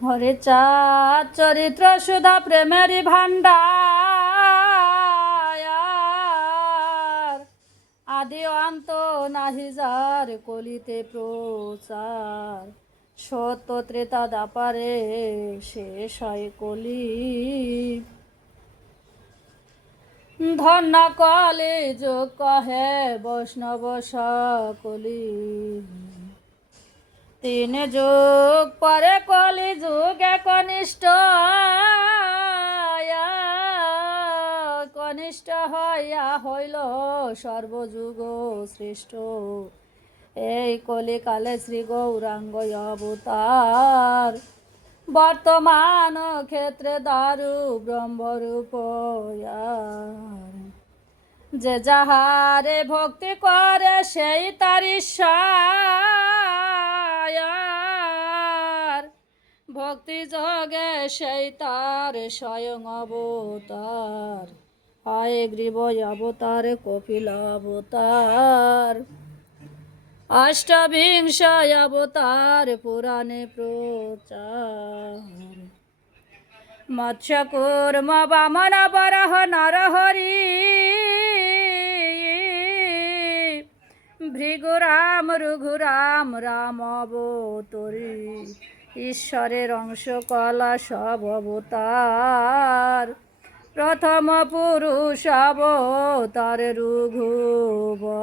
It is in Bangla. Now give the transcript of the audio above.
হরিচাঁদ চরিত্র সুধা প্রেমেরই ভান্ডার, আদি অন্ত নাহি যার কলিতে প্রচার। সত্য ত্রেতা দাপারে শেষ হয় কলি, ধন্য কলে যোগ কহে বৈষ্ণব সকলি। তিন যুগ পরে কলি যুগে কনিষ্ঠ, কনিষ্ঠ হইয়া হইল সর্বযুগ শ্রেষ্ঠ। এই কলিকালে শ্রী গৌরাঙ্গ অবতার, বর্তমান ক্ষেত্রে দারু ব্রহ্মরূপ। যে যাহারে ভক্তি করে সেই তার ঈশ্বর, ভক্তি যোগে সেই তার স্বয়ং অবতার। হয় গ্রীব অবতার কপিল অবতার, অষ্টবিংশ অবতার পুরাণে প্রচার। মৎস্য কূর্ম বামন বরাহ নরহরি, ভৃগুরাম রঘুরাম রাম অবতরী। ঈশ্বরের অংশ কলা সব অবতার, প্রথম পুরুষ অবতার রঘুবর।